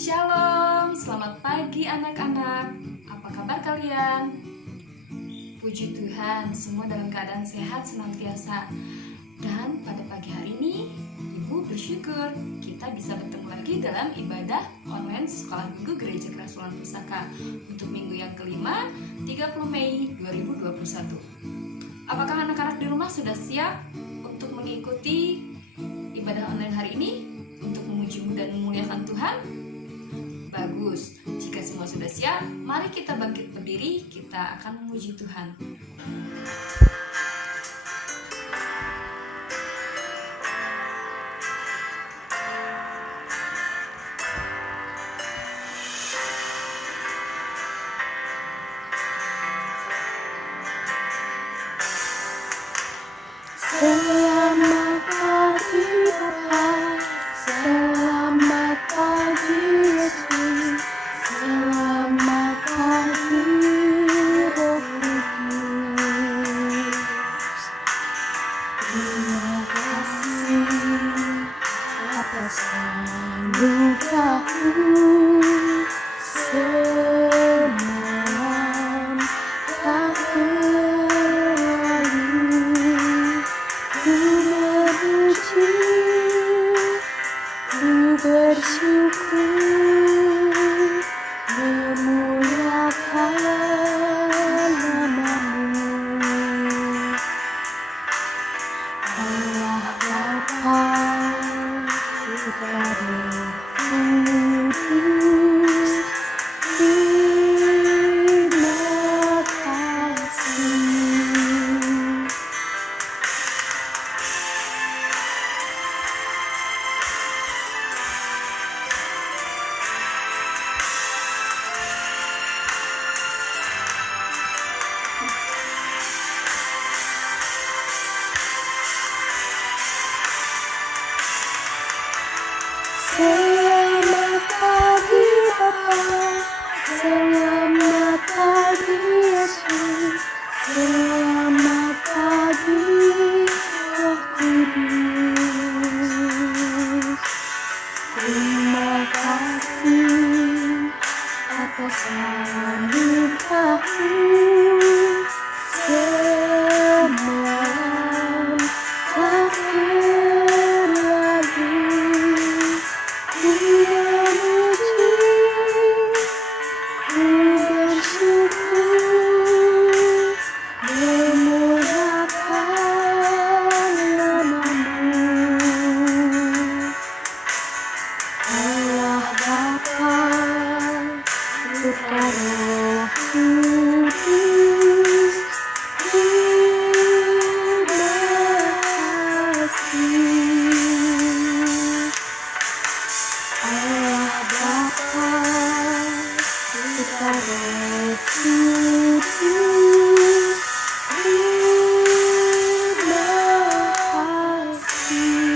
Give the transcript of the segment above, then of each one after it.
Shalom, selamat pagi anak-anak. Apa kabar kalian? Puji Tuhan, semua dalam keadaan sehat senantiasa. Dan pada pagi hari ini, Ibu bersyukur kita bisa bertemu lagi dalam ibadah online Sekolah Minggu Gereja Kerasulan Pusaka untuk minggu yang kelima, 30 Mei 2021. Apakah anak-anak di rumah sudah siap untuk mengikuti ibadah online hari ini untuk memuji dan memuliakan Tuhan? Bagus, jika semua sudah siap, mari kita bangkit berdiri, kita akan memuji Tuhan. Selamat pagi Bapa, selamat pagi Yesus, selamat pagi Roh Kudus. Terima kasih atas anugerah-Mu semalam tak bersyukur, memuliakan nama-Mu, Allah Bapa, Putra Roh Kudus. Terima kasih. Selamat pagi Bapa, selamat pagi Yesus, selamat pagi Roh Kudus. Terima kasih atas anugerah-Mu semalam tak berlalu. Putra Roh Kudus, terima kasih. Allah Bapa, Putra Roh Kudus, terima kasih.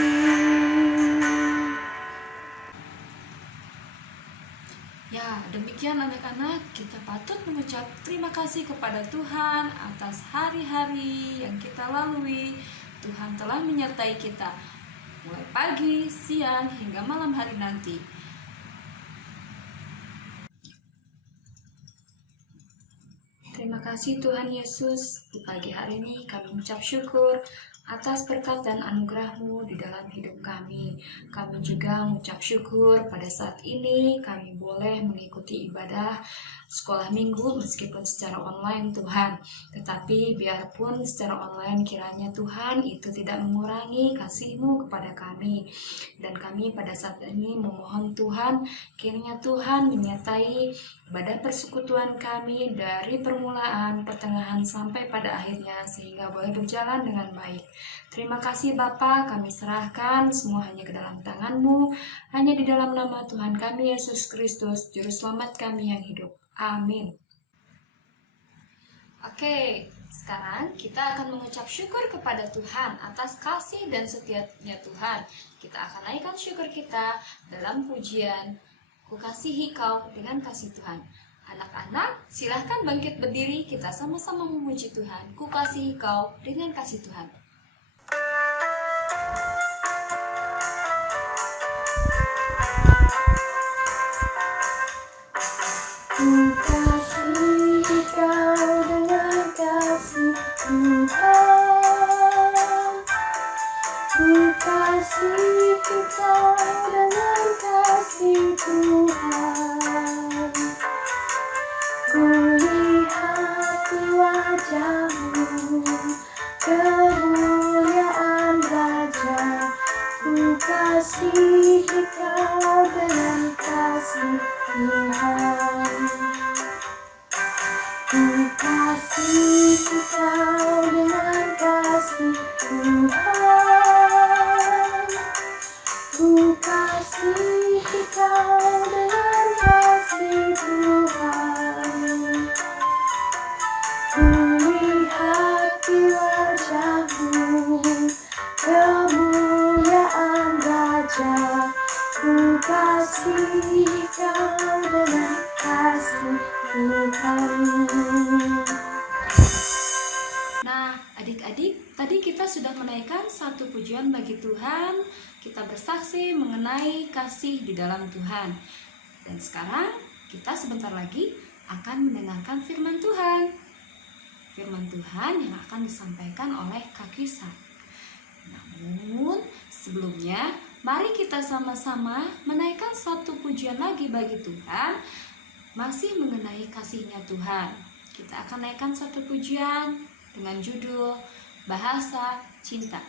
Ya, demikian anak-anak, kita patut mengucap terima kasih kepada Tuhan atas hari-hari yang kita lalui. Tuhan telah menyertai kita mulai pagi, siang, hingga malam hari nanti. Terima kasih Tuhan Yesus, di pagi hari ini kami mengucap syukur atas berkat dan anugerah-Mu di dalam hidup kami. Kami juga mengucap syukur pada saat ini kami boleh mengikuti ibadah sekolah minggu meskipun secara online Tuhan. Tetapi biarpun secara online kiranya Tuhan itu tidak mengurangi kasih-Mu kepada kami. Dan kami pada saat ini memohon Tuhan, kiranya Tuhan menyertai ibadah persekutuan kami dari permulaan, pertengahan sampai pada akhirnya sehingga boleh berjalan dengan baik. Terima kasih Bapa, kami serahkan semua hanya ke dalam tangan-Mu, hanya di dalam nama Tuhan kami Yesus Kristus, Juru Selamat kami yang hidup. Amin. Oke, sekarang kita akan mengucap syukur kepada Tuhan atas kasih dan setianya Tuhan. Kita akan naikkan syukur kita dalam pujian Ku Kasihi Kau dengan kasih Tuhan. Anak-anak, silahkan bangkit berdiri, kita sama-sama memuji Tuhan. Ku kasihi Kau dengan kasih Tuhan. kasih Engkau dengan kasih Tuhan. Ku lihat di wajah-Mu kemuliaan Raja. Ku kasih Engkau dengan kasih Tuhan. Ku kasih Engkau dengan kasih Tuhan. Ku kasih Engkau dengan kasih Tuhan. Ku lihat di wajah-Mu kemuliaan Raja. Ku kasih Engkau dengan kasih Tuhan. Nah, adik-adik, tadi kita sudah menaikkan satu pujian bagi Tuhan. Kita bersaksi mengenai kasih di dalam Tuhan. Dan sekarang kita sebentar lagi akan mendengarkan firman Tuhan. Firman Tuhan yang akan disampaikan oleh Kak Kisah. Namun, sebelumnya mari kita sama-sama menaikkan satu pujian lagi bagi Tuhan, masih mengenai kasih-Nya Tuhan. Kita akan naikkan satu pujian dengan judul Bahasa Cinta.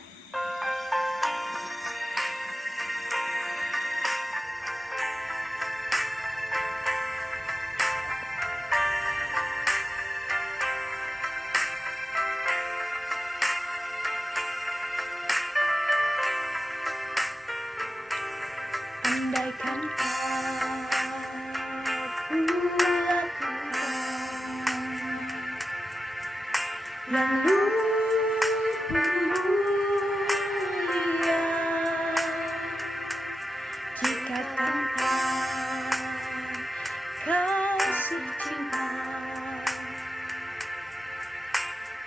Andaikan aku lakukan yang mulia, jika tanpa kasih cinta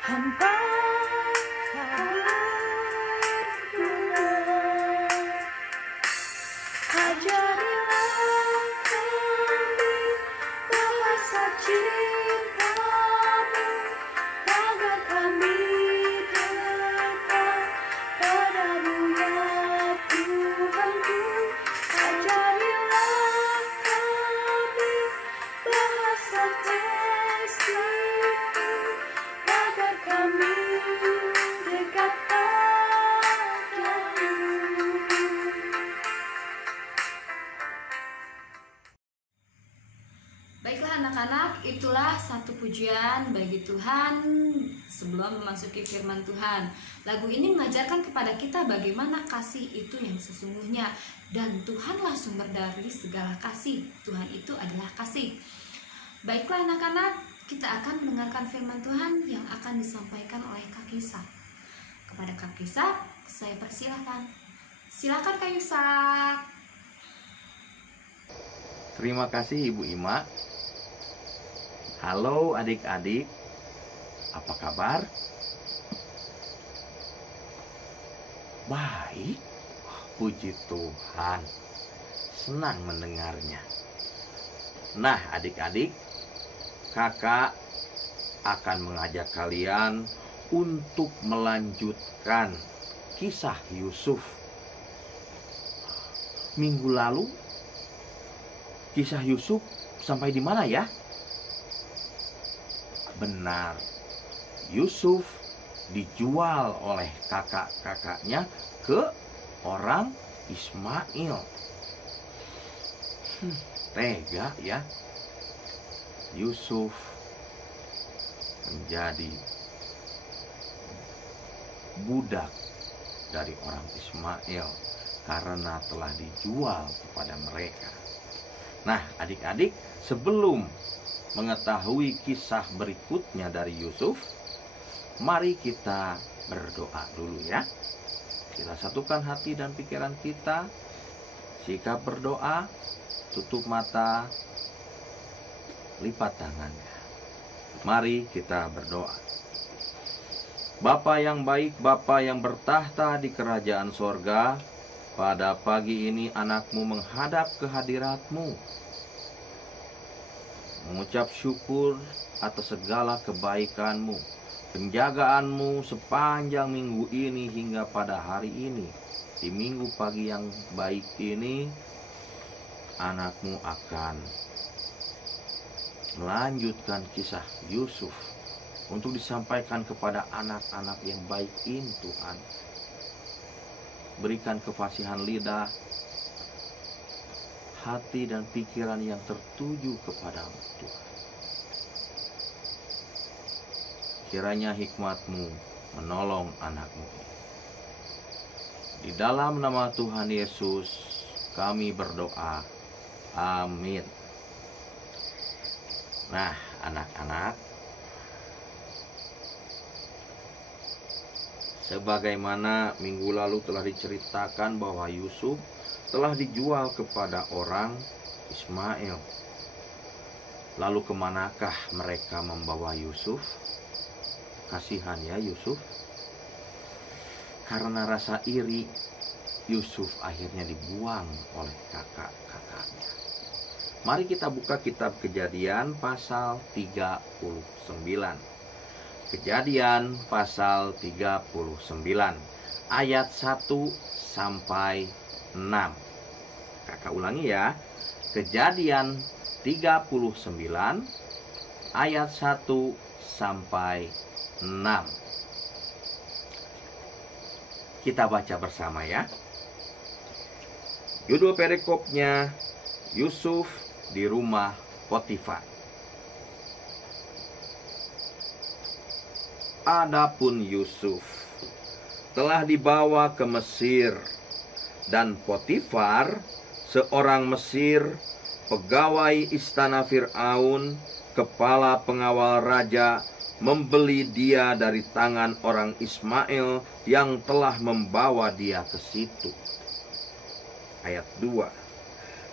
hamba tak berguna. Ajarilah kami bahasa cinta-Mu, agar kami dekat padamu ya Tuhanku. Ajarilah kami bahasa kasih-Mu, agar kami dekat padamu. Baiklah anak-anak, itulah satu pujian bagi Tuhan sebelum memasuki firman Tuhan. Lagu ini mengajarkan kepada kita bagaimana kasih itu yang sesungguhnya. Dan Tuhanlah sumber dari segala kasih. Tuhan itu adalah kasih. Baiklah anak-anak, kita akan mendengarkan firman Tuhan yang akan disampaikan oleh Kak Kisah. Kepada Kak Kisah, saya persilahkan. Silakan Kak Yusak. Terima kasih Ibu Ima. Halo adik-adik, apa kabar? Baik, puji Tuhan. Senang mendengarnya. Nah adik-adik, kakak akan mengajak kalian untuk melanjutkan kisah Yusuf. Minggu lalu kisah Yusuf sampai di mana ya? Benar, Yusuf dijual oleh kakak-kakaknya ke orang Ismail. Tega ya. Yusuf menjadi budak dari orang Ismail karena telah dijual kepada mereka. Nah, adik-adik, sebelum mengetahui kisah berikutnya dari Yusuf, mari kita berdoa dulu ya. Kita satukan hati dan pikiran kita, sikap berdoa, tutup mata, lipat tangannya. Mari kita berdoa. Bapa yang baik, Bapa yang bertahta di kerajaan sorga, pada pagi ini anakmu menghadap ke hadirat-Mu, mengucap syukur atas segala kebaikan-Mu, penjagaan-Mu sepanjang minggu ini hingga pada hari ini. di minggu pagi yang baik ini anakmu akan melanjutkan kisah Yusuf untuk disampaikan kepada anak-anak yang baik ini Tuhan. Berikan kefasihan lidah, hati dan pikiran yang tertuju kepadamu Tuhan. Kiranya hikmat-Mu menolong anakmu. Di dalam nama Tuhan Yesus kami berdoa. Amin. Nah, anak-anak, sebagaimana minggu lalu telah diceritakan bahwa Yusuf telah dijual kepada orang Ismail. Lalu kemanakah mereka membawa Yusuf? Kasihan ya Yusuf. Karena rasa iri, Yusuf akhirnya dibuang oleh kakak-kakaknya. Mari kita buka kitab Kejadian pasal 39. Kejadian pasal 39 ayat 1 sampai 6. Kakak ulangi ya. Kejadian 39 ayat 1 sampai 6. Kita baca bersama ya. Judul perikopnya Yusuf di rumah Potifar. Adapun Yusuf telah dibawa ke Mesir, dan Potifar, seorang Mesir, pegawai istana Fir'aun, kepala pengawal raja, membeli dia dari tangan orang Ismail yang telah membawa dia ke situ. Ayat 2.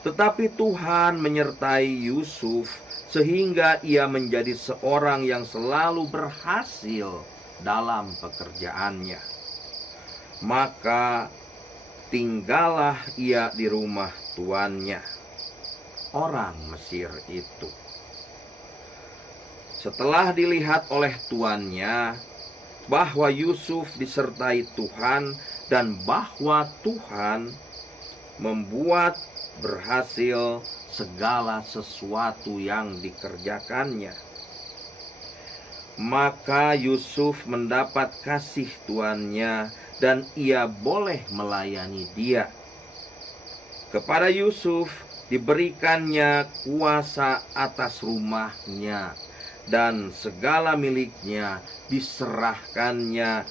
Tetapi Tuhan menyertai Yusuf sehingga ia menjadi seorang yang selalu berhasil dalam pekerjaannya. Maka tinggallah ia di rumah tuannya, orang Mesir itu. Setelah dilihat oleh tuannya bahwa Yusuf disertai Tuhan dan bahwa Tuhan membuat berhasil segala sesuatu yang dikerjakannya, maka Yusuf mendapat kasih tuannya dan ia boleh melayani dia. Kepada Yusuf diberikannya kuasa atas rumahnya, dan segala miliknya diserahkannya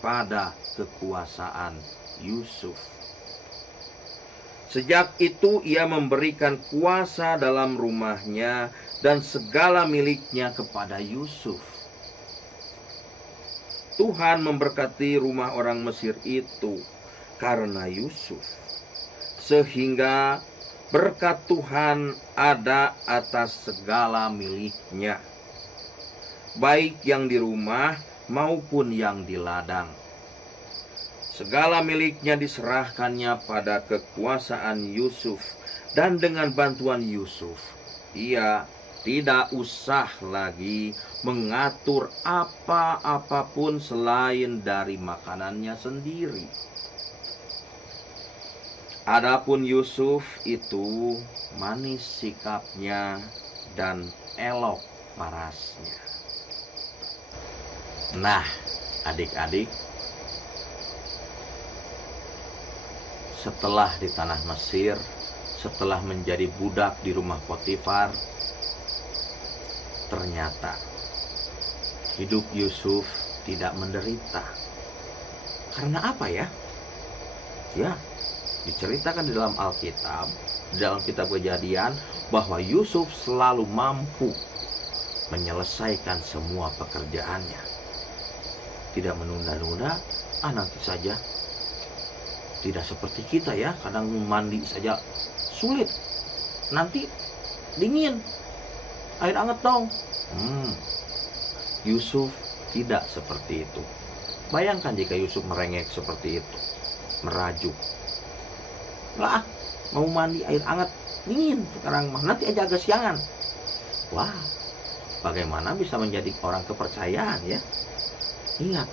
pada kekuasaan Yusuf. Sejak itu ia memberikan kuasa dalam rumahnya dan segala miliknya kepada Yusuf. Tuhan memberkati rumah orang Mesir itu karena Yusuf, sehingga berkat Tuhan ada atas segala miliknya, baik yang di rumah maupun yang di ladang. Segala miliknya diserahkannya pada kekuasaan Yusuf, dan dengan bantuan Yusuf, ia tidak usah lagi mengatur apa-apapun selain dari makanannya sendiri. Adapun Yusuf itu manis sikapnya dan elok parasnya. Nah, adik-adik, setelah di tanah Mesir, setelah menjadi budak di rumah Potifar, ternyata hidup Yusuf tidak menderita. Karena apa ya? Ya, diceritakan di dalam Alkitab, di dalam kitab Kejadian, bahwa Yusuf selalu mampu menyelesaikan semua pekerjaannya. Tidak menunda-nunda, nanti saja. Tidak seperti kita ya, kadang mandi saja sulit. Nanti dingin, air hangat dong. Yusuf tidak seperti itu. Bayangkan jika Yusuf merengek seperti itu, merajuk. Lah, mau mandi air hangat, dingin sekarang mah, nanti aja agak siangan. Wah, bagaimana bisa menjadi orang kepercayaan ya? Ingat,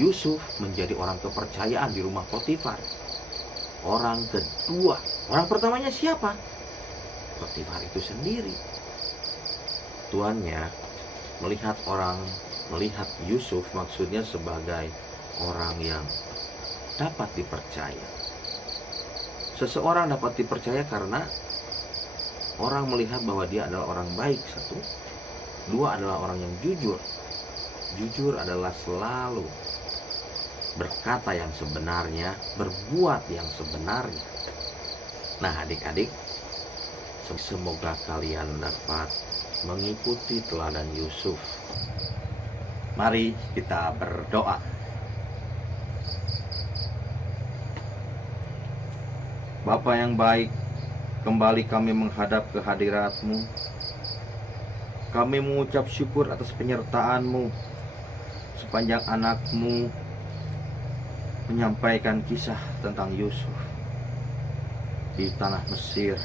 Yusuf menjadi orang kepercayaan di rumah Potifar. orang kedua. Orang pertamanya siapa? Potifar itu sendiri. Tuannya melihat Yusuf maksudnya sebagai orang yang dapat dipercaya. Seseorang dapat dipercaya karena orang melihat bahwa dia adalah orang baik, satu. Dua, adalah orang yang jujur. Jujur adalah selalu berkata yang sebenarnya, berbuat yang sebenarnya. Nah, adik-adik, semoga kalian dapat mengikuti teladan Yusuf. Mari kita berdoa. Bapa yang baik, kembali kami menghadap ke hadirat-Mu. Kami mengucap syukur atas penyertaan-Mu sepanjang anak-Mu menyampaikan kisah tentang Yusuf di tanah Mesir.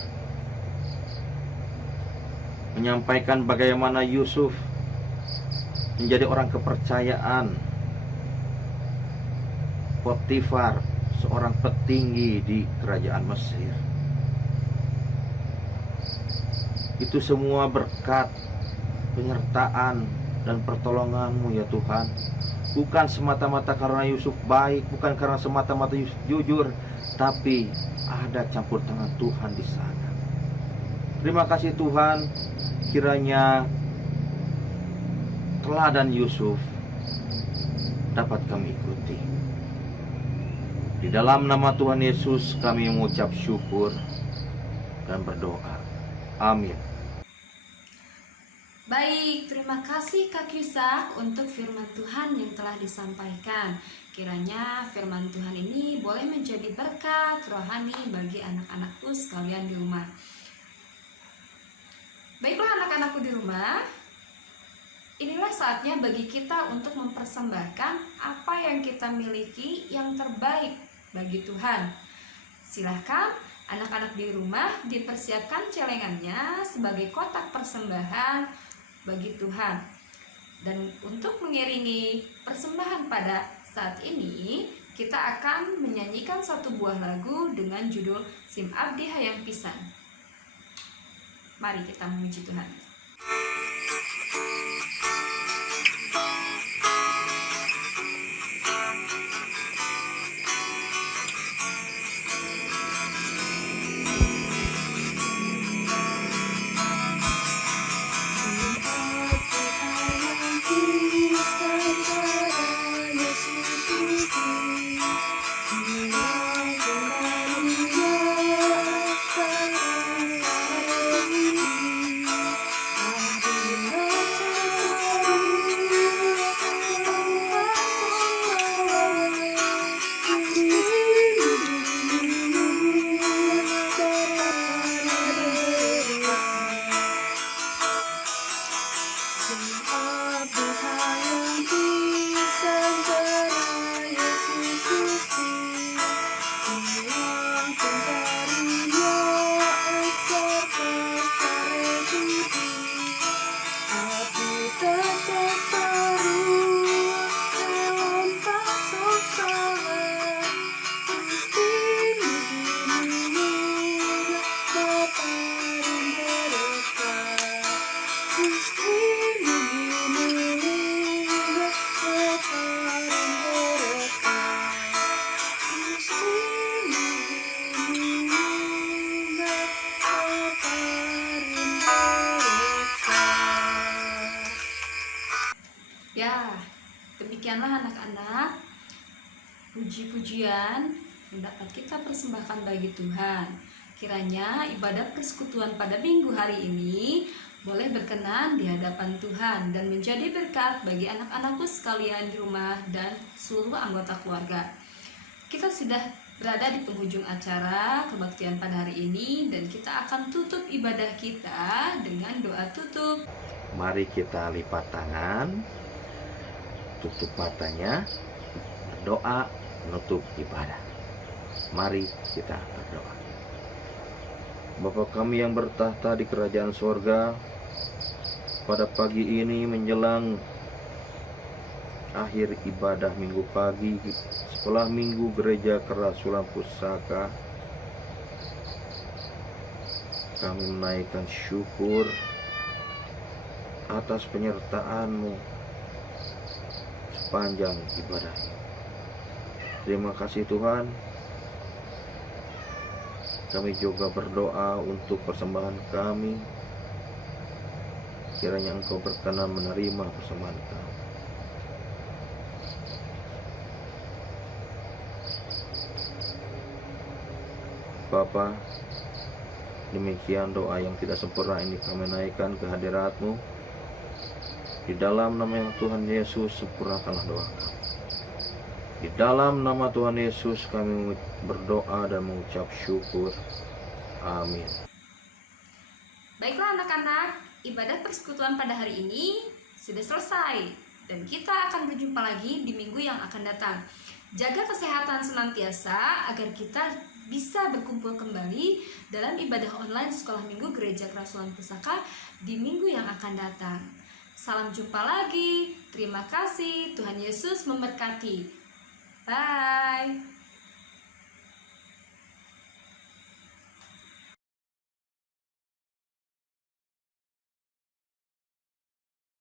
Menyampaikan bagaimana Yusuf menjadi orang kepercayaan Potifar, seorang petinggi di kerajaan Mesir. Itu semua berkat penyertaan dan pertolongan-Mu ya Tuhan. Bukan semata-mata karena Yusuf baik, bukan karena semata-mata Yusuf jujur, tapi ada campur tangan Tuhan di sana. Terima kasih Tuhan, kiranya teladan Yusuf dapat kami ikuti. Di dalam nama Tuhan Yesus kami mengucap syukur dan berdoa. Amin. Baik, terima kasih Kak Yusak untuk firman Tuhan yang telah disampaikan. Kiranya firman Tuhan ini boleh menjadi berkat rohani bagi anak-anakku sekalian di rumah. Baiklah anak-anakku di rumah, inilah saatnya bagi kita untuk mempersembahkan apa yang kita miliki yang terbaik bagi Tuhan. Silahkan anak-anak di rumah dipersiapkan celengannya sebagai kotak persembahan bagi Tuhan. Dan untuk mengiringi persembahan pada saat ini, kita akan menyanyikan satu buah lagu dengan judul Sim Abdi Hayang Pisan. Mari kita memuji Tuhan. Ya, demikianlah anak-anak, puji-pujian yang dapat kita persembahkan bagi Tuhan. Kiranya ibadat persekutuan pada minggu hari ini boleh berkenan di hadapan Tuhan dan menjadi berkat bagi anak-anakku sekalian di rumah dan seluruh anggota keluarga. Kita sudah berada di penghujung acara kebaktian pada hari ini dan kita akan tutup ibadah kita dengan doa tutup. Mari kita lipat tangan, tutup matanya, berdoa, menutup ibadah. Mari kita berdoa. Bapa kami yang bertahta di kerajaan sorga, pada pagi ini menjelang akhir ibadah minggu pagi setelah minggu gereja kerasulan pusaka, Kami menaikkan syukur atas penyertaan-Mu sepanjang ibadah ini. Terima kasih Tuhan. Kami juga berdoa untuk persembahan kami. Kiranya Engkau berkenan menerima persembahan kami. Bapa, demikian doa yang tidak sempurna ini kami naikkan ke hadirat-Mu. Di dalam nama yang Tuhan Yesus, sempurnakanlah doa kami. Di dalam nama Tuhan Yesus kami berdoa dan mengucap syukur. Amin. Baiklah anak-anak, ibadah persekutuan pada hari ini sudah selesai dan kita akan berjumpa lagi di minggu yang akan datang. Jaga kesehatan senantiasa agar kita bisa berkumpul kembali dalam ibadah online Sekolah Minggu Gereja Kerasulan Pusaka di minggu yang akan datang. Salam jumpa lagi. Terima kasih. Tuhan Yesus memberkati. Bye.